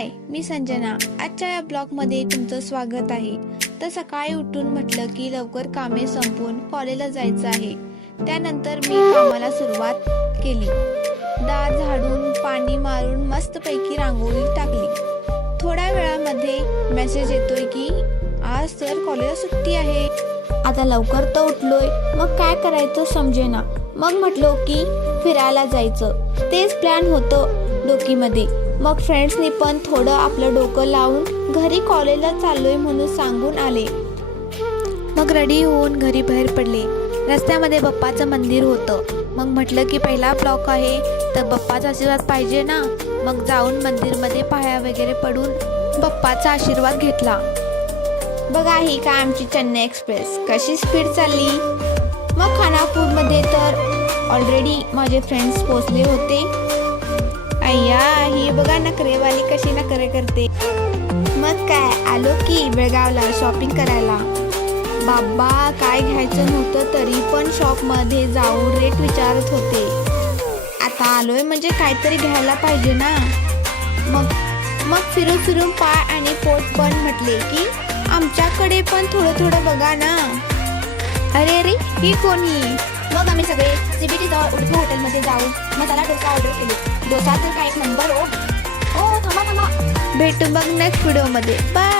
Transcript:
हाय, मी संजना. आजच्या या ब्लॉगमध्ये तुमचं स्वागत आहे. तर सकाळी उठून म्हटलं की लवकर कामे संपवून कॉलेजला जायचं आहे. त्यानंतर मी कामाला सुरुवात केली. दार झाडून पाणी मारून मस्तपैकी रांगोळी टाकली. थोड्या वेळामध्ये मेसेज येतोय की आज तर कॉलेजला सुट्टी आहे. आता लवकर तर उठलोय, मग काय करायचं समजेना. मग म्हटलो की फिरायला जायचं. तेच प्लॅन होतं डोकीमध्ये. मग फ्रेंड्सनी पण थोडं आपलं डोकं लावून घरी कॉलेजला चाललोय म्हणून सांगून आले. मग रेडी होऊन घरी बाहेर पडले. रस्त्यामध्ये बाप्पाचं मंदिर होतं. मग म्हटलं की पहिला ब्लॉक आहे तर बाप्पाचा आशीर्वाद पाहिजे ना. मग जाऊन मंदिरमध्ये पाया वगैरे पडून बाप्पाचा आशीर्वाद घेतला. बघा ही का आमची चेन्नई एक्सप्रेस कशी स्पीड चालली. मग खानापूरमध्ये तर ऑलरेडी माझे फ्रेंड्स पोचले होते. अय्या ही बघा नखरेवाली कशी नखरे करते. मग काय आलो की बेळगावला शॉपिंग करायला. बाबा काय घ्यायचं नव्हतं तरी पण शॉपमध्ये जाऊन रेट विचारत होते. आता आलोय म्हणजे काहीतरी घ्यायला पाहिजे ना. मग फिरून पाय आणि पोट पण म्हटले की आमच्याकडे पण थोडं बघा ना. अरे ही कोणी. मग आम्ही सगळे CBT जवळ उडपी हॉटेलमध्ये जाऊन मसाला डोसा ऑर्डर केले. डोसा तर काय एक नंबर. हो थांबा. भेटू मग नेक्स्ट व्हिडिओमध्ये. बाय.